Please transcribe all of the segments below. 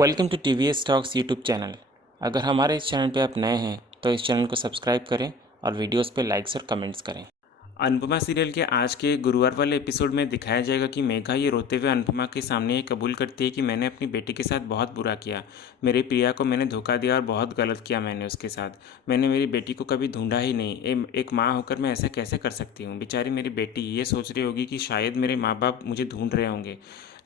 Welcome to TVS talks YouTube channel. अगर हमारे इस चैनल पे आप नए हैं तो इस चैनल को सब्सक्राइब करें और वीडियोस पे लाइक्स और कमेंट्स करें। अनुपमा सीरियल के आज के गुरुवार वाले एपिसोड में दिखाया जाएगा कि मेघा ये रोते हुए अनुपमा के सामने ये कबूल करती है कि मैंने अपनी बेटी के साथ बहुत बुरा किया। मेरी प्रिया को मैंने धोखा दिया और बहुत गलत किया मैंने उसके साथ। मैंने मेरी बेटी को कभी ढूंढा ही नहीं। एक माँ होकर मैं ऐसा कैसे कर सकती हूँ। बेचारी मेरी बेटी ये सोच रही होगी कि शायद मेरे माँ बाप मुझे ढूंढ रहे होंगे,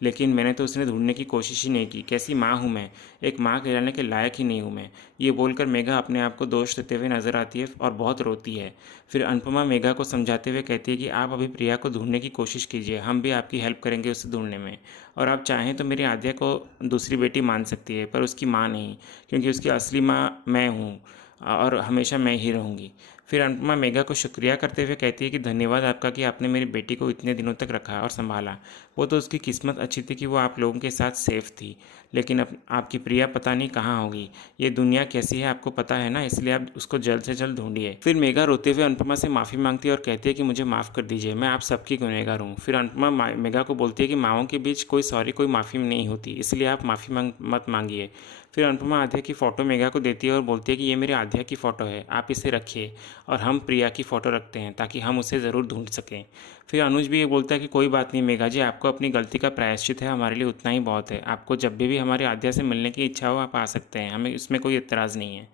लेकिन मैंने तो उसे ढूंढने की कोशिश ही नहीं की। कैसी माँ हूँ मैं, एक माँ कहलाने के लायक ही नहीं हूँ मैं। ये बोलकर मेघा अपने आप को दोष देते हुए नजर आती है और बहुत रोती है। फिर अनुपमा मेघा को समझाते हुए कहती है कि आप अभी प्रिया को ढूंढने की कोशिश कीजिए, हम भी आपकी हेल्प करेंगे उसे ढूंढने में। और आप चाहें तो मेरी आद्या को दूसरी बेटी मान सकती है, पर उसकी माँ नहीं, क्योंकि उसकी असली माँ मैं हूँ और हमेशा मैं ही रहूँगी। फिर अनुपमा मेघा को शुक्रिया करते हुए कहती है कि धन्यवाद आपका कि आपने मेरी बेटी को इतने दिनों तक रखा और संभाला। वो तो उसकी किस्मत अच्छी थी कि वो आप लोगों के साथ सेफ थी, लेकिन अब आपकी प्रिया पता नहीं कहाँ होगी। ये दुनिया कैसी है आपको पता है ना, इसलिए आप उसको जल्द से जल्द ढूंढिए। फिर मेघा रोते हुए अनुपमा से माफ़ी मांगती है और कहती है कि मुझे माफ़ कर दीजिए, मैं आप सबकी गुनहगार हूँ। फिर अनुपमा मेघा को बोलती है कि माँओं के बीच कोई सॉरी कोई माफ़ी नहीं होती, इसलिए आप माफ़ी मत मांगिए। फिर अनुपमा आध्या की फ़ोटो मेघा को देती है और बोलती है कि ये मेरी आध्या की फ़ोटो है, आप इसे रखिए और हम प्रिया की फ़ोटो रखते हैं ताकि हम उसे ज़रूर ढूंढ सकें। फिर अनुज भी ये बोलता है कि कोई बात नहीं मेघा जी, आपको अपनी गलती का प्रायश्चित है, हमारे लिए उतना ही बहुत है। आपको जब भी हमारी आद्या से मिलने की इच्छा हो आप आ सकते हैं, हमें इसमें कोई एतराज़ नहीं है।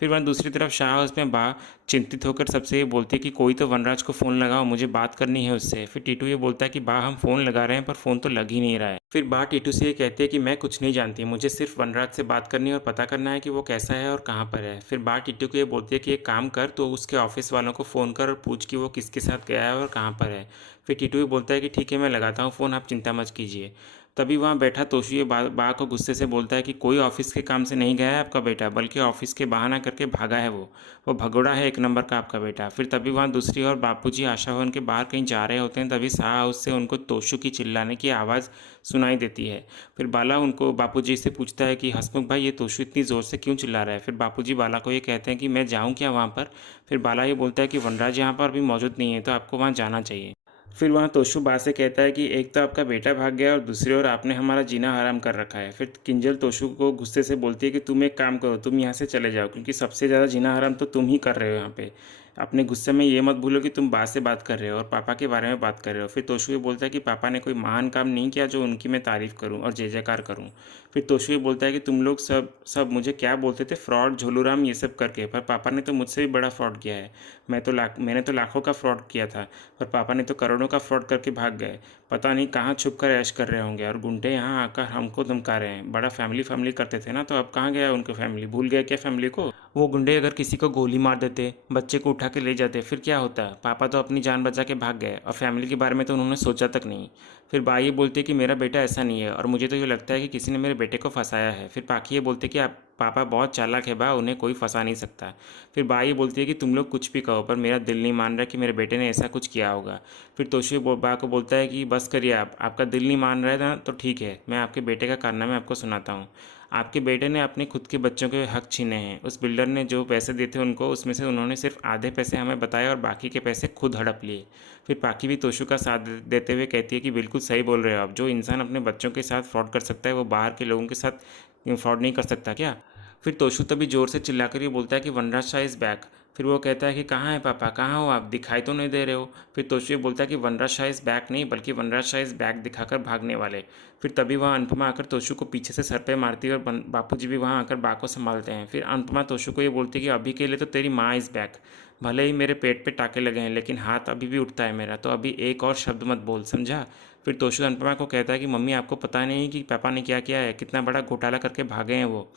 फिर वहाँ दूसरी तरफ शाह हाउस में बा चिंतित होकर सबसे ये बोलती है कि कोई तो वनराज को फ़ोन लगाओ, मुझे बात करनी है उससे। फिर टीटू ये बोलता है कि बा हम फ़ोन लगा रहे हैं पर फ़ोन तो लग ही नहीं रहा है। फिर बा टीटू से ये कहती है कि मैं कुछ नहीं जानती, मुझे सिर्फ वनराज से बात करनी है और पता करना है कि वो कैसा है और कहाँ पर है। फिर बा टीटू को ये बोलती है कि एक काम कर, तो उसके ऑफिस वालों को फ़ोन कर और पूछ कि वो किसके साथ गया है और कहाँ पर है। फिर टीटू ये बोलता है कि ठीक है मैं लगाता हूँ फ़ोन, आप चिंता मत कीजिए। तभी वहाँ बैठा तोशु ये बा को गुस्से से बोलता है कि कोई ऑफिस के काम से नहीं गया है आपका बेटा, बल्कि ऑफिस के बहाना करके भागा है वो भगोड़ा है एक नंबर का आपका बेटा। फिर तभी वहाँ दूसरी ओर बापूजी आशा भवन के बाहर कहीं जा रहे होते हैं, तभी शाह हाउस से उनको तोशु की चिल्लाने की आवाज़ सुनाई देती है। फिर बाला उनको बापूजी से पूछता है कि हसमुख भाई, ये तोशु इतनी ज़ोर से क्यों चिल्ला रहा है। फिर बापूजी बाला को ये कहते हैं कि मैं जाऊँ क्या वहाँ पर। फिर बाला ये बोलता है कि वनराज यहाँ पर भी मौजूद नहीं है, तो आपको वहाँ जाना चाहिए। फिर वहाँ तोशु बा से कहता है कि एक तो आपका बेटा भाग गया और दूसरी ओर आपने हमारा जीना हराम कर रखा है। फिर किंजल तोशु को गुस्से से बोलती है कि तुम एक काम करो, तुम यहाँ से चले जाओ, क्योंकि सबसे ज़्यादा जीना हराम तो तुम ही कर रहे हो यहाँ पे। अपने गुस्से में ये मत भूलो कि तुम बा से बात कर रहे हो और पापा के बारे में बात कर रहे हो। फिर तोशु ये बोलता है कि पापा ने कोई महान काम नहीं किया जो उनकी मैं तारीफ़ करूँ और जय जयकार करूँ। फिर तोशु ये बोलता है कि तुम लोग सब सब मुझे क्या बोलते थे, फ्रॉड झोलूराम ये सब करके, पर पापा ने तो मुझसे भी बड़ा फ्रॉड किया है। मैंने तो लाखों का फ्रॉड किया था, पर पापा ने तो करोड़ों का फ्रॉड करके भाग गए। पता नहीं कहाँ छुप कर ऐश कर रहे होंगे और गुंडे यहाँ आकर हमको धमका रहे हैं। बड़ा फैमिली फैमिली करते थे ना, तो अब कहाँ गया उनकी फैमिली, भूल गए क्या फैमिली को। वो गुंडे अगर किसी को गोली मार देते, बच्चे को उठा के ले जाते, फिर क्या होता। पापा तो अपनी जान बचा के भाग गए और फैमिली के बारे में तो उन्होंने सोचा तक नहीं। फिर बाई ये बोलती है कि मेरा बेटा ऐसा नहीं है और मुझे तो ये लगता है कि किसी ने मेरे बेटे को फंसाया है। फिर पाखी ये बोलते कि आप पापा बहुत चालाक है बा, उन्हें कोई फंसा नहीं सकता। फिर बा ये बोलती है कि तुम लोग कुछ भी कहो, पर मेरा दिल नहीं मान रहा कि मेरे बेटे ने ऐसा कुछ किया होगा। फिर तोशु बा को बोलता है कि बस करिए, आपका दिल नहीं मान रहा है ना, तो ठीक है, मैं आपके बेटे का कारनामा आपको सुनाता हूँ। आपके बेटे ने अपने खुद के बच्चों के हक छीने हैं। उस बिल्डर ने जो पैसे दिए थे उनको, उसमें से उन्होंने सिर्फ आधे पैसे हमें बताए और बाकी के पैसे खुद हड़प लिए। फिर पाकी भी तोशु का साथ देते हुए कहती है कि बिल्कुल सही बोल रहे हो आप, जो इंसान अपने बच्चों के साथ फ्रॉड कर सकता है वो बाहर के लोगों के साथ फ्रॉड नहीं कर सकता क्या। फिर तोशु तभी जोर से चिल्लाकर ये बोलता है कि वनराज शाह इज़ बैक। फिर वो कहता है कि कहाँ है पापा, कहाँ हो आप, दिखाई तो नहीं दे रहे हो। फिर तोशु ये बोलता है कि वनराज शाह इज़ बैक नहीं, बल्कि वनराज शाह इज़ बैक दिखाकर भागने वाले। फिर तभी वहाँ अनुपमा आकर तोशु को पीछे से सर पे मारती है और बापूजी भी वहाँ आकर बा को संभालते हैं। फिर अनुपमा तोशु को ये बोलती है कि अभी के लिए तो तेरी माँ इज़ बैक। भले ही मेरे पेट पे टाके लगे हैं, लेकिन हाथ अभी भी उठता है मेरा, तो अभी एक और शब्द मत बोल, समझा। फिर तोशु अनुपमा को कहता है कि मम्मी आपको पता नहीं कि पापा ने क्या किया है, कितना बड़ा घोटाला करके भागे हैं वो।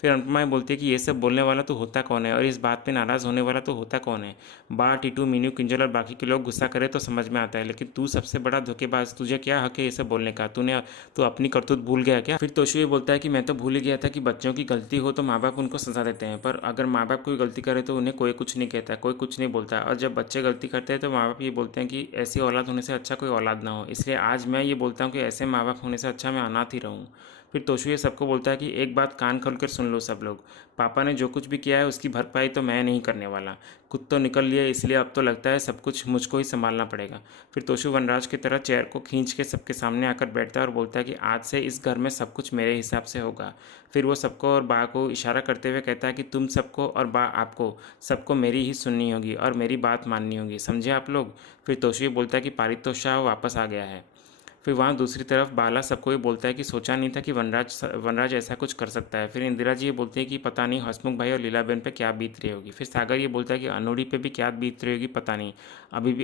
फिर अनुपमा बोलती है कि ये सब बोलने वाला तो होता कौन है और इस बात पे नाराज़ होने वाला तो होता कौन है। बा टीटू मीनू किंजल और बाकी के लोग गुस्सा करे तो समझ में आता है, लेकिन तू सबसे बड़ा धोखेबाज, तुझे क्या हक है ये सब बोलने का, तू अपनी करतूत भूल गया क्या। फिर तोशु ये बोलता है कि मैं तो भूल ही गया था कि बच्चों की गलती हो तो माँ बाप उनको सजा देते हैं, पर अगर माँ बाप कोई गलती करे तो उन्हें कोई कुछ नहीं कहता, कोई कुछ नहीं बोलता। और जब बच्चे गलती करते हैं तो माँ बाप ये बोलते हैं कि ऐसी औलाद होने से अच्छा कोई औलाद ना हो। इसलिए आज मैं ये बोलता हूँ कि ऐसे माँ बाप होने से अच्छा मैं अनाथ ही रहूँ। फिर तोशु ये सबको बोलता है कि एक बात कान खोलकर सुन लो सब लोग, पापा ने जो कुछ भी किया है उसकी भरपाई तो मैं नहीं करने वाला। खुद तो निकल लिया, इसलिए अब तो लगता है सब कुछ मुझको ही संभालना पड़ेगा। फिर तोशु वनराज की तरह चेयर को खींच के सबके सामने आकर बैठता है और बोलता है कि आज से इस घर में सब कुछ मेरे हिसाब से होगा। फिर वो सबको और बा को इशारा करते हुए कहता है कि तुम सबको और बा आपको सबको मेरी ही सुननी होगी और मेरी बात माननी होगी, समझे आप लोग। फिर तोशु ये बोलता है कि पारितोष शाह वापस आ गया है। फिर वहाँ दूसरी तरफ बाला सबको ये बोलता है कि सोचा नहीं था कि वनराज ऐसा कुछ कर सकता है। फिर इंदिरा जी ये बोलते हैं कि पता नहीं हसमुख भाई और लीलाबेन पे क्या बीत रही होगी। फिर सागर ये बोलता है कि अनोड़ी पे भी क्या बीत रही होगी पता नहीं,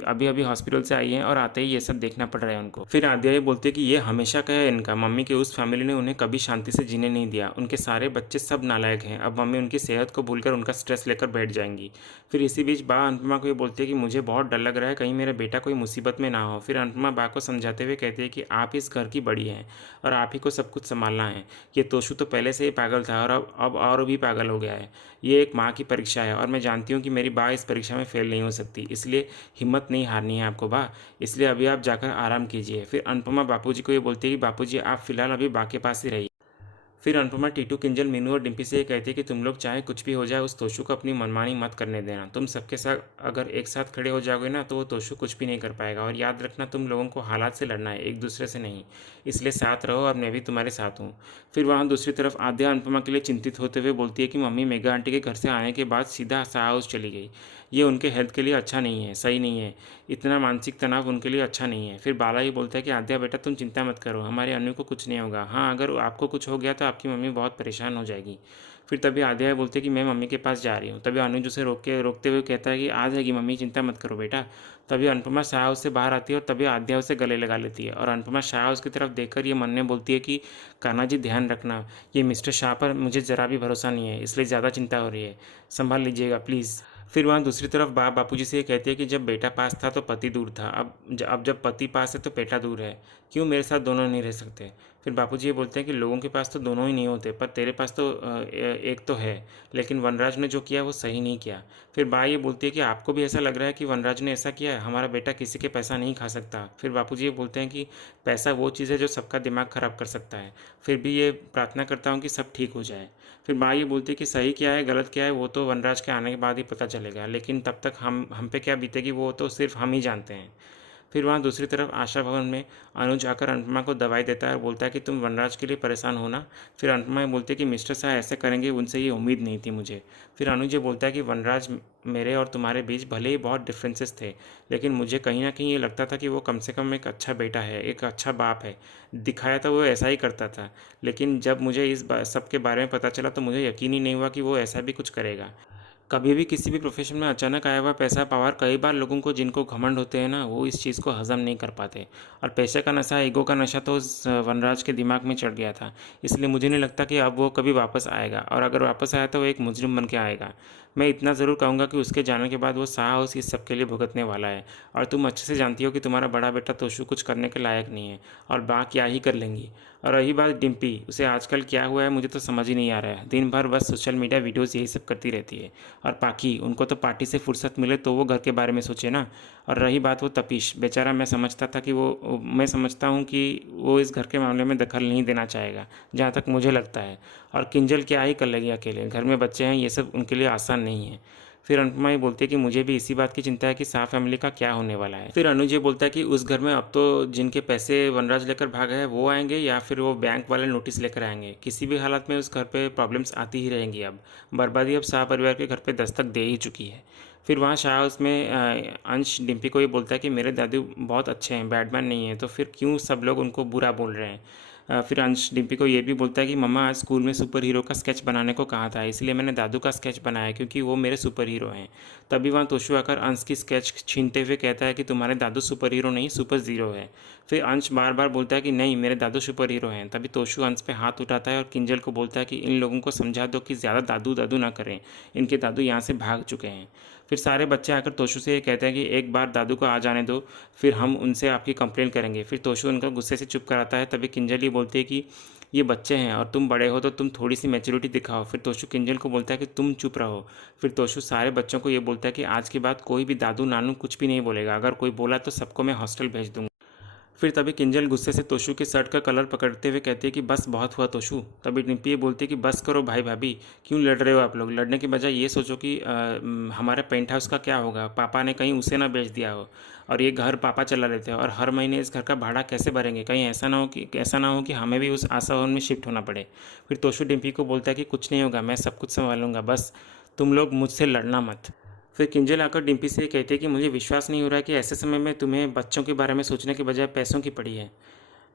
अभी हॉस्पिटल से आई हैं और आते ही ये सब देखना पड़ रहा है उनको। फिर आद्या ये बोलती है कि ये हमेशा का है इनका, मम्मी के उस फैमिली ने उन्हें कभी शांति से जीने नहीं दिया, उनके सारे बच्चे सब नालायक हैं, अब मम्मी उनकी सेहत को भूलकर उनका स्ट्रेस लेकर बैठ जाएंगी। फिर इसी बीच बा अनुपमा को ये बोलती है कि मुझे बहुत डर लग रहा है, कहीं मेरा बेटा कोई मुसीबत में ना हो। फिर अनुपमा बा को समझाते हुए कहती है कि आप इस घर की बड़ी हैं और आप ही को सब कुछ संभालना है। ये तोशु तो पहले से ही पागल था और अब और भी पागल हो गया है। ये एक माँ की परीक्षा है और मैं जानती हूँ कि मेरी बा इस परीक्षा में फेल नहीं हो सकती, इसलिए हिम्मत नहीं हारनी है आपको बा, इसलिए अभी आप जाकर आराम कीजिए। फिर अनुपमा बापूजी को ये बोलती है कि बापूजी आप फिलहाल अभी बा के पास ही रहिए। फिर अनुपमा टीटू, किंजल, मीनू और डिम्पी से ये कहती है कि तुम लोग चाहे कुछ भी हो जाए उस तोशु को अपनी मनमानी मत करने देना। तुम सबके साथ अगर एक साथ खड़े हो जाओगे ना तो वो तोशु कुछ भी नहीं कर पाएगा। और याद रखना तुम लोगों को हालात से लड़ना है, एक दूसरे से नहीं, इसलिए साथ रहो और मैं भी तुम्हारे साथ हूँ। फिर वहाँ दूसरी तरफ आद्या अनुपमा के लिए चिंतित होते हुए बोलती है कि मम्मी मेगा आंटी के घर से आने के बाद सीधा शाह हाउस चली गई, ये उनके हेल्थ के लिए अच्छा नहीं है, सही नहीं है, इतना मानसिक तनाव उनके लिए अच्छा नहीं है। फिर बाला ही बोलता है कि आद्या बेटा तुम चिंता मत करो, हमारे अनु को कुछ नहीं होगा, हाँ अगर आपको कुछ हो गया तो आपकी मम्मी बहुत परेशान हो जाएगी। फिर तभी आद्या बोलते हैं कि मैं मम्मी के पास जा रही हूँ। तभी अनुज उसे रोकते हुए कहता है कि आ जाएगी मम्मी, चिंता मत करो बेटा। तभी अनुपमा शाह हाउस से बाहर आती है और तभी आद्या उसे गले लगा लेती है और अनुपमा शाह हाउस की तरफ देखकर ये मन में बोलती है कि कान्हा जी ध्यान रखना, ये मिस्टर शाह पर मुझे ज़रा भी भरोसा नहीं है, इसलिए ज़्यादा चिंता हो रही है, संभाल लीजिएगा प्लीज़। फिर वहाँ दूसरी तरफ बापूजी से ये कहती है कि जब बेटा पास था तो पति दूर था, अब जब पति पास है तो बेटा दूर है, क्यों मेरे साथ दोनों नहीं रह सकते। फिर बापूजी ये बोलते हैं कि लोगों के पास तो दोनों ही नहीं होते, पर तेरे पास तो एक तो है, लेकिन वनराज ने जो किया वो सही नहीं किया। फिर बा ये बोलती है कि आपको भी ऐसा लग रहा है कि वनराज ने ऐसा किया है, हमारा बेटा किसी के पैसा नहीं खा सकता। फिर बापूजी ये बोलते हैं कि पैसा वो चीज़ है जो सबका दिमाग ख़राब कर सकता है, फिर भी ये प्रार्थना करता हूँ कि सब ठीक हो जाए। फिर माँ ये बोलती है कि सही क्या है गलत क्या है वो तो वनराज के आने के बाद ही पता चलेगा, लेकिन तब तक हम पे क्या बीतेगी वो तो सिर्फ हम ही जानते हैं। फिर वहाँ दूसरी तरफ आशा भवन में अनुज आकर अनुपमा को दवाई देता है और बोलता है कि तुम वनराज के लिए परेशान हो ना। फिर अनुपमा ये बोलती है कि मिस्टर शाह ऐसे करेंगे, उनसे ये उम्मीद नहीं थी मुझे। फिर अनुज ये बोलता है कि वनराज मेरे और तुम्हारे बीच भले ही बहुत डिफरेंसेस थे, लेकिन मुझे कहीं ना कहीं ये लगता था कि वो कम से कम एक अच्छा बेटा है, एक अच्छा बाप है, दिखाया था वो ऐसा ही करता था। लेकिन जब मुझे इस सब के बारे में पता चला तो मुझे यकीन ही नहीं हुआ कि वो ऐसा भी कुछ करेगा। कभी भी किसी भी प्रोफेशन में अचानक आया हुआ पैसा पावर, कई बार लोगों को जिनको घमंड होते हैं ना वो इस चीज़ को हजम नहीं कर पाते, और पैसे का नशा, ईगो का नशा तो उस वनराज के दिमाग में चढ़ गया था। इसलिए मुझे नहीं लगता कि अब वो कभी वापस आएगा, और अगर वापस आया तो वो एक मुजरिम बन के आएगा। मैं इतना ज़रूर कहूँगा कि उसके जाने के बाद वो शाह हाउस इस सब के लिए भुगतने वाला है, और तुम अच्छे से जानती हो कि तुम्हारा बड़ा बेटा तोशु कुछ करने के लायक नहीं है, और बा क्या ही कर लेंगी। और रही बात डिम्पी, उसे आजकल क्या हुआ है मुझे तो समझ ही नहीं आ रहा है, दिन भर बस सोशल मीडिया वीडियोज़ यही सब करती रहती है। और पाकि उनको तो पार्टी से फुर्सत मिले तो वो घर के बारे में सोचे ना। और रही बात वो तपीश, बेचारा मैं समझता हूँ कि वो इस घर के मामले में दखल नहीं देना चाहेगा, जहाँ तक मुझे लगता है। और किंजल क्या ही कर लेगी अकेले, घर में बच्चे हैं, ये सब उनके लिए आसान नहीं है। फिर अनुपमा ये बोलती है कि मुझे भी इसी बात की चिंता है कि शाह फैमिली का क्या होने वाला है। फिर अनुज ये बोलता है कि उस घर में अब तो जिनके पैसे वनराज लेकर भागा है वो आएंगे या फिर वो बैंक वाले नोटिस लेकर आएंगे, किसी भी हालत में उस घर पे प्रॉब्लम्स आती ही रहेंगी। अब बर्बादी अब शाह परिवार के घर पे दस्तक दे ही चुकी है। फिर वहाँ शाह उसमें अंश डिम्पी को ये बोलता है कि मेरे दादू बहुत अच्छे हैं, बैडमैन नहीं है, तो फिर क्यों सब लोग उनको बुरा बोल रहे हैं। फिर अंश डिम्पी को ये भी बोलता है कि मम्मा आज स्कूल में सुपर हीरो का स्केच बनाने को कहा था, इसलिए मैंने दादू का स्केच बनाया क्योंकि वो मेरे सुपर हीरो हैं। तभी वहाँ तोशु आकर अंश की स्केच छीनते हुए कहता है कि तुम्हारे दादू सुपर हीरो नहीं सुपर ज़ीरो है। फिर अंश बार बार बोलता है कि नहीं मेरे दादू सुपर हीरो हैं। तभी तोशु अंश पे हाथ उठाता है और किंजल को बोलता है कि इन लोगों को समझा दो कि ज़्यादा दादू दादू ना करें, इनके दादू यहाँ से भाग चुके हैं। फिर सारे बच्चे आकर तोशु से ये कहते हैं कि एक बार दादू को आ जाने दो, फिर हम उनसे आपकी कंप्लेन करेंगे। फिर तोशु उनको गुस्से से चुप कराता है। तभी किंजल ये बोलती है कि ये बच्चे हैं और तुम बड़े हो तो तुम थोड़ी सी मैच्योरिटी दिखाओ। फिर तोशु किंजल को बोलता है कि तुम चुप रहो। फिर तोशु सारे बच्चों को ये बोलता है कि आज के बाद कोई भी दादू नानू कुछ भी नहीं बोलेगा, अगर कोई बोला तो सबको मैं हॉस्टल भेज दूँगा। फिर तभी किंजल गुस्से से तोशु के शर्ट का कलर पकड़ते हुए कहती है कि बस बहुत हुआ तोशु। तभी डिम्पी ये बोलती है कि बस करो भाई भाभी, क्यों लड़ रहे हो आप लोग। लड़ने के बजाय ये सोचो कि हमारे पेंट हाउस का क्या होगा, पापा ने कहीं उसे ना बेच दिया हो, और ये घर पापा चला लेते हैं, और हर महीने इस घर का भाड़ा कैसे भरेंगे, कहीं ऐसा ना हो कि हमें भी उस आशा भवन में शिफ्ट होना पड़े। फिर तोशु डिम्पी को बोलता है कि कुछ नहीं होगा, मैं सब कुछ संभालूंगा, बस तुम लोग मुझसे लड़ना मत। फिर किंजल आकर डिम्पी से कहती है कि मुझे विश्वास नहीं हो रहा है कि ऐसे समय में तुम्हें बच्चों के बारे में सोचने के बजाय पैसों की पड़ी है।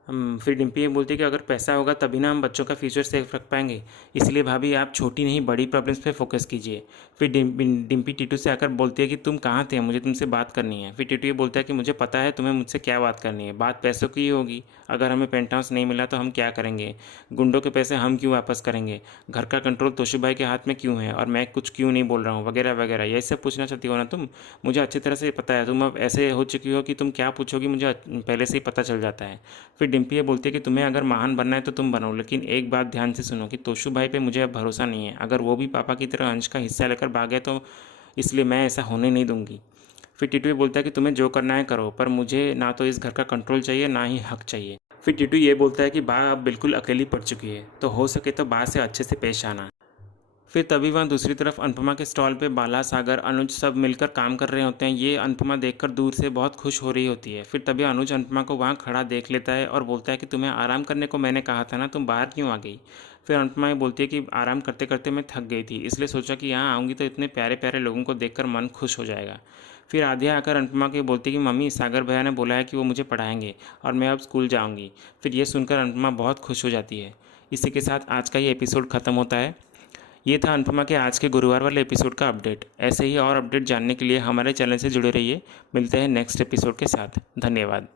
फिर डिम्पी ये बोलती है कि अगर पैसा होगा तभी ना हम बच्चों का फ्यूचर सेफ रख पाएंगे, इसलिए भाभी आप छोटी नहीं बड़ी प्रॉब्लम्स पे फोकस कीजिए। फिर डिम्पी टीटू से आकर बोलती है कि तुम कहाँ थे, मुझे तुमसे बात करनी है। फिर टीटू ये बोलता है कि मुझे पता है तुम्हें मुझसे क्या बात करनी है, बात पैसों की ही होगी। अगर हमें पेंट हाउस नहीं मिला तो हम क्या करेंगे, गुंडों के पैसे हम क्यों वापस करेंगे, घर का कंट्रोल तोशु भाई के हाथ में क्यों है, और मैं कुछ क्यों नहीं बोल रहा हूँ, वगैरह वगैरह। यही सब पूछना चाहती हो ना तुम, मुझे अच्छी तरह से पता है, तुम अब ऐसे हो चुकी हो कि तुम क्या पूछोगी मुझे पहले से ही पता चल जाता है। फिर डिम्पी ये बोलती है कि तुम्हें अगर महान बनना है तो तुम बनो, लेकिन एक बात ध्यान से सुनो कि तोशु भाई पे मुझे अब भरोसा नहीं है, अगर वो भी पापा की तरह अंश का हिस्सा लेकर भागे तो, इसलिए मैं ऐसा होने नहीं दूंगी। फिर टिटू ये बोलता है कि तुम्हें जो करना है करो, पर मुझे ना तो इस घर का कंट्रोल चाहिए ना ही हक चाहिए। फिर टिटू ये बोलता है कि बा अब बिल्कुल अकेली पड़ चुकी है, तो हो सके तो बा से अच्छे से पेश आना। फिर तभी वहाँ दूसरी तरफ अनुपमा के स्टॉल पे बाला, सागर, अनुज सब मिलकर काम कर रहे होते हैं। ये अनुपमा देखकर दूर से बहुत खुश हो रही होती है। फिर तभी अनुज अनुपमा को वहाँ खड़ा देख लेता है और बोलता है कि तुम्हें आराम करने को मैंने कहा था ना, तुम बाहर क्यों आ गई। फिर अनुपमा ये बोलती है कि आराम करते करते मैं थक गई थी, इसलिए सोचा कि यहाँ आऊँगी तो इतने प्यारे प्यारे लोगों को देखकर मन खुश हो जाएगा। फिर आध्या आकर अनुपमा को बोलती है कि मम्मी सागर भैया ने बोला है कि वो मुझे पढ़ाएंगे और मैं अब स्कूल जाऊँगी। फिर ये सुनकर अनुपमा बहुत खुश हो जाती है। इसी के साथ आज का ये एपिसोड ख़त्म होता है। ये था अनुपमा के आज के गुरुवार वाले एपिसोड का अपडेट। ऐसे ही और अपडेट जानने के लिए हमारे चैनल से जुड़े रहिए। मिलते हैं नेक्स्ट एपिसोड के साथ। धन्यवाद।